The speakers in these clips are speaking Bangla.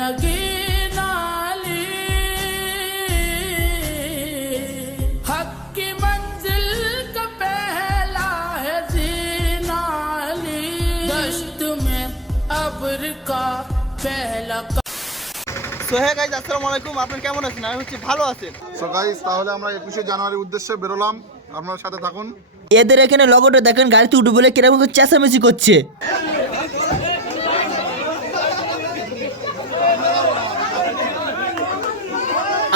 সো হে গাইস, আসসালামু আলাইকুম। আপনারা কেমন আছেন? আমি হচ্ছে ভালো আছেন। সো গাইস, তাহলে আমরা 21শে জানুয়ারির উদ্দেশ্যে বেরোলাম, আপনার সাথে থাকুন। এদের এখানে লগোটা দেখেন, গাড়িতে উঠে বলে কিরকম চেঁচামেচি করছে।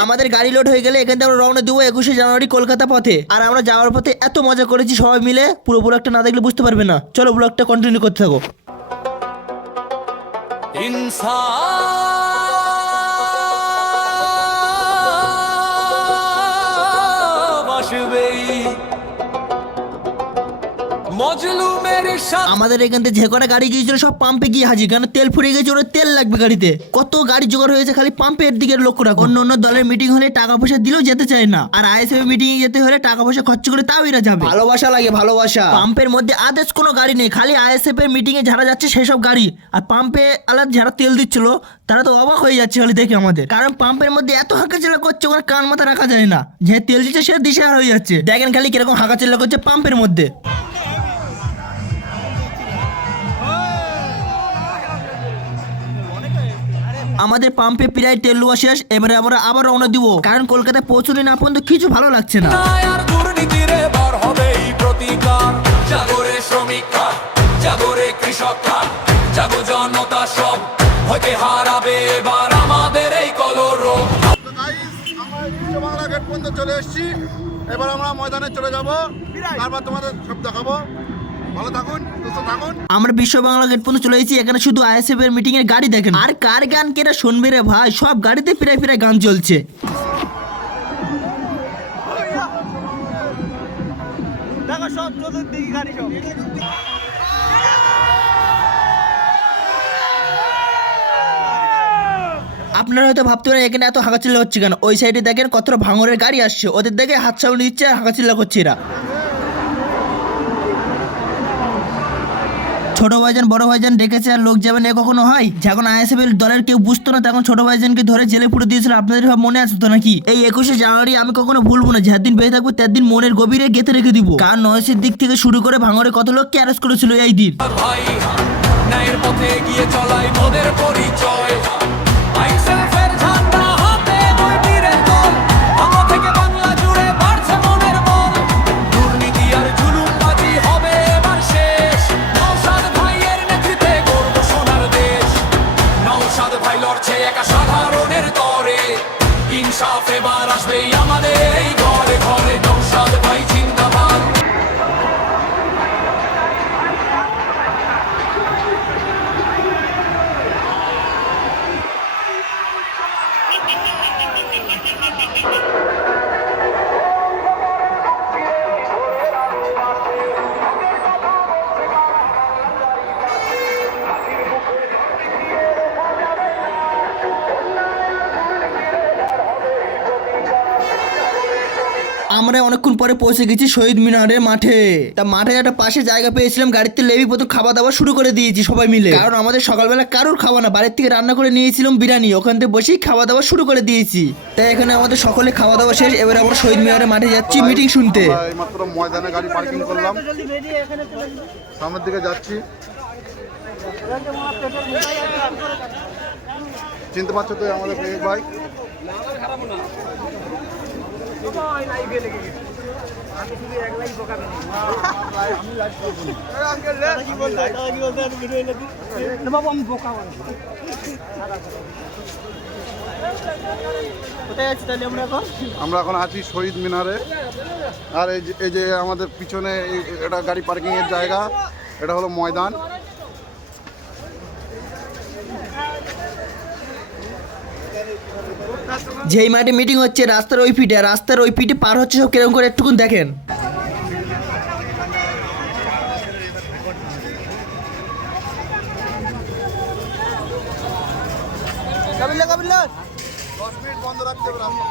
আমাদের গাড়ি লোড হয়ে গেলে এখান থেকে আমরা রওনা দেবো 21শে জানুয়ারি কলকাতা পথে। আর আমরা যাওয়ার পথে এত মজা করেছি সবাই মিলে, পুরো ব্লগটা না দেখলে বুঝতে পারবে না। চলো ব্লগটা কন্টিনিউ করতে থাকো। আমাদের এখান থেকে যে কটা গাড়ি গিয়েছিল সব পাম্পে গিয়ে হাজির, কারণ তেল ফুরিয়ে গেছে, ওরা তেল লাগবে গাড়িতে। কত গাড়ি জোগাড় হয়েছে, খালি পাম্পের দিকে লক্ষ্য রাখো। অন্য অন্য দলের মিটিং হলে টাকা পয়সা দিলেও যেতে চায় না, আর আইএসএফ মিটিং এ যেতে হলে টাকা পয়সা খরচ করে তাও এরা যাবে। ভালোবাসা লাগে, ভালোবাসা। পাম্পের মধ্যে আদেশ কোনো গাড়ি নেই, খালি আইএসএফ এর মিটিং এ যারা যাচ্ছে সেসব গাড়ি। আর পাম্পে আলাদা যারা তেল দিচ্ছিল তারা তো অবাক হয়ে যাচ্ছে খালি দেখে আমাদের, কারণ পাম্পের মধ্যে এত হাঁকাচেলা করছে ওরা কান মাথা রাখা যায় না। যে তেল দিচ্ছে সে দিশেহারা হয়ে যাচ্ছে। দেখেন খালি কিরকম হাঁকাচেলা করছে পাম্পের মধ্যে। আমাদের পাম্পে প্রায় তেল দেওয়া শেষ, এবারে আমরা আবার রওনা দিব, কারণ কলকাতায় পৌঁছলে না পর্যন্ত কিছু ভালো লাগছে না। বাংলা গেট পর্যন্ত চলে এসেছি, এবার আমরা ময়দানে চলে যাব, তারপর তোমাদের সব দেখাবো। ভালো থাকুন, সুস্থ থাকুন। আমরা বিশ্ব বাংলা গেট পর্যন্ত চলে এসেছি। এখানে শুধু আইএসএফ এর মিটিং এর গাড়ি দেখেন, আর কার গান কেরা শুনবে রে ভাই, সব গাড়িতে প্রায় প্রায় গান চলছে। দেখো সব চতুর্দিকে গাড়ি সব। আপনারা হয়তো ভাবতে পারেন এখানে এত হাঁকাচিল্লা হচ্ছে কেন। ওই সাইডে দেখেন কতটা ভাঙরের গাড়ি আসছে, ওদের দেখে হাত সাউন্ড দিচ্ছে আর হাঁকাচিল্লা করছে এরা। ছোট ভাইজান বড় ভাইজান ডেকেছে আর লোক যাবে না, কখনো হয়? যখন আইএসএফ এর দলের কেউ বুঝতো না তখন ছোট ভাইজানকে ধরে জেলে পুরে দিয়েছিল, আপনাদের সব মনে আছে তো নাকি? এই 21শে জানুয়ারি আমি কখনো ভুলবো না, যেদিন বেঁচে থাকবো তেদিন মনের গভীরে গেঁথে রেখে দিব। কারণ নয়সের দিক থেকে শুরু করে ভাঙরে কত লোককে অ্যারেস্ট করেছিল এই দিন। আমরা অনেকক্ষণ পরে পৌঁছে গেছি শহীদ মিনারের মাঠে। তা মাঠে একটা পাশে জায়গা পেয়েছিলাম, গাড়িতে লেবি প্রথম খাওয়া দাওয়া শুরু করে দিয়েছি সবাই মিলে, কারণ আমাদের সকালবেলা কারোর খাওয়া না, বাড়ির থেকে রান্না করে নিয়েছিলাম বিরিয়ানি, ওখান থেকে বসেই খাওয়া দাওয়া শুরু করে দিয়েছি। তাই এখানে আমাদের সকলে খাওয়া দাওয়া শেষ, এবার আমরা শহীদ মিনারের মাঠে যাচ্ছি মিটিং শুনতে। মাত্র ময়দানে গাড়ি পার্কিং করলাম, সামনের দিকে যাচ্ছি। চিনতে পারছো তো আমাদের ভাই? আমরা এখন আছি শহীদ মিনারে, আর এই যে আমাদের পিছনে এটা গাড়ি পার্কিং এর জায়গা, এটা হলো ময়দান। যেই মাঠে মিটিং হচ্ছে রাস্তার ওই পিঠে, রাস্তার ওই পিঠে পার হচ্ছে সব কিরকম করে একটুকুন দেখেন। কাবিল্লা 10 মিনিট বন্ধ রাখতে হবে রাস্তা।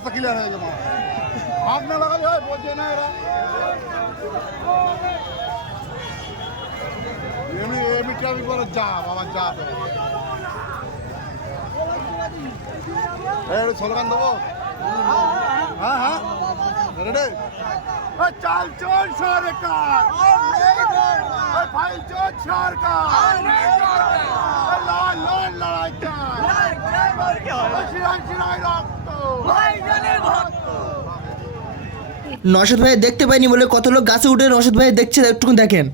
রাস্তা ক্লিয়ার হয়ে যাবে হাত না লাগালে হয় বলছে না এরা এমনি ট্রাফিক বলে যা বাবা যা তো স্লোগান দেবো হ্যাঁ হ্যাঁ রেডি চাল চোর সরকার ফাইল চোর সরকার লাল লাল লড়াই নশদ ভাই দেখতে পাইনি বলে কত লোক গাছে উঠে নশদ ভাই দেখছে, একটু দেখেন।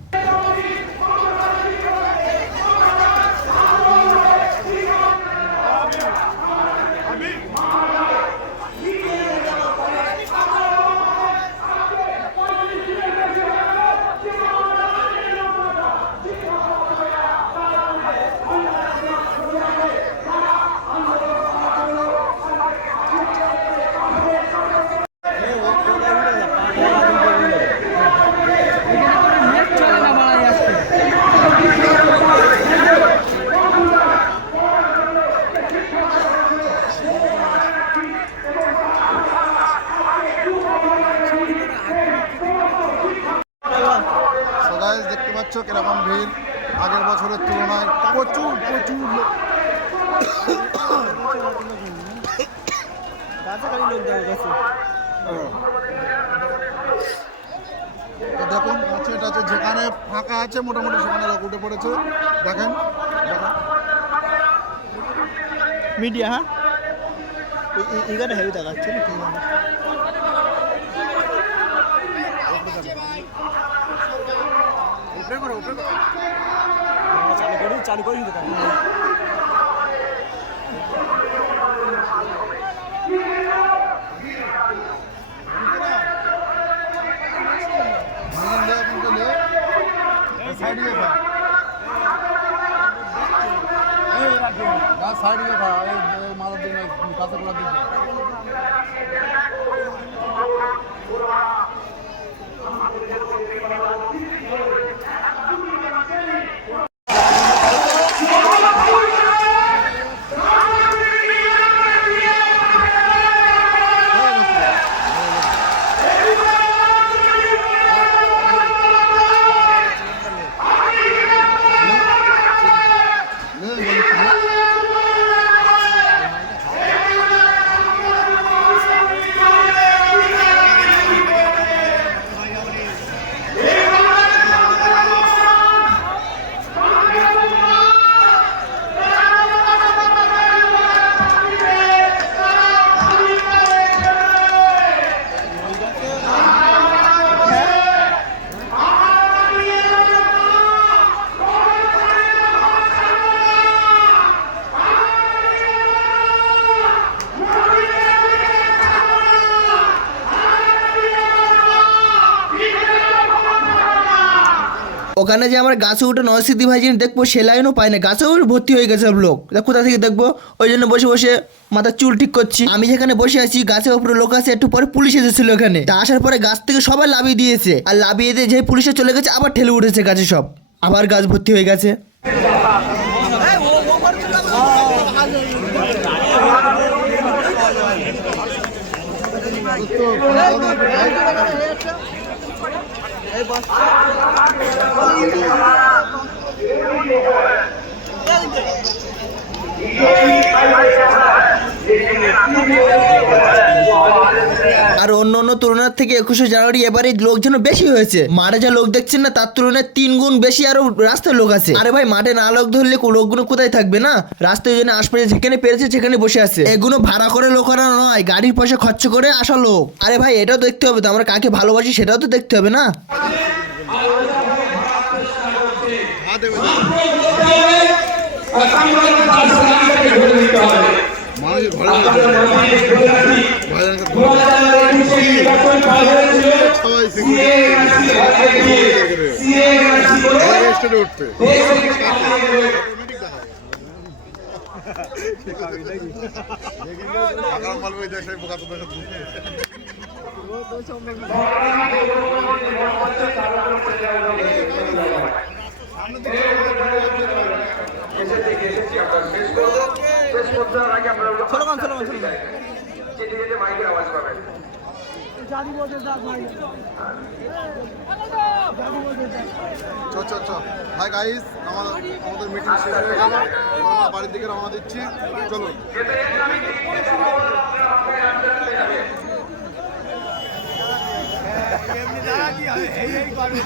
দেখতে পাচ্ছ কিরকম ভিড় আগের বছরের তুলনায় প্রচুর প্রচুর লোক। দেখুন আছে যেখানে ফাঁকা আছে মোটামুটি সেখানে লোক উঠে পড়েছে। দেখেন মিডিয়া হ্যাঁ এখানে হেভি দেখাচ্ছে না চালু করে দিতে সাইডে খা মালার দিন কাছে করার দিন ওখানে যে আমার গাছে উঠে নরসিদ্ধি ভাই যিনি দেখবো সে লাইনও পায় না, গাছেও ভর্তি হয়ে গেছে সব লোক। কোথা থেকে দেখবো, ওই জন্য বসে বসে মাথার চুল ঠিক করছি। আমি যেখানে বসে আছি গাছের উপরে লোক আছে, একটু পরে পুলিশ এসেছিল এখানে, তা আসার পরে গাছ থেকে সবাই লাভিয়ে দিয়েছে, আর লাভিয়ে দিয়ে যে পুলিশে চলে গেছে আবার ঠেলে উঠেছে গাছে সব, আবার গাছ ভর্তি হয়ে গেছে। আর অন্য অন্য তুলনার থেকে 21শে জানুয়ারি এবারে লোক যেন বেশি হয়েছে। মাঠে যা লোক দেখছেন না তার তুলনায় 3 গুণ বেশি আরো রাস্তায় লোক আছে। আরে ভাই মাঠে না লোক ধরলে লোকগুলো কোথায় থাকবে, না রাস্তায় জন্য আশপাশে যেখানে পেরেছে সেখানে বসে আছে। এগুলো ভাড়া করে লোকেরা নয়, গাড়ির পয়সা খরচ করে আসা লোক। আরে ভাই এটাও দেখতে হবে তো, আমরা কাকে ভালোবাসি সেটাও তো দেখতে হবে না। যেতে যেতে মাইকের আওয়াজ পাবেন। চ হাই গাইস, আমাদের মিটিং শেষ হয়ে গেল, এবার আমরা বাড়ির দিকে রওনা দিচ্ছি। চলো। যেতে যেতে আমি তিনটে কথা বলবো, আপনারা আপনাকে আনসার দিতে যাবে। এমনি দাঁড়া কি হবে এই করবে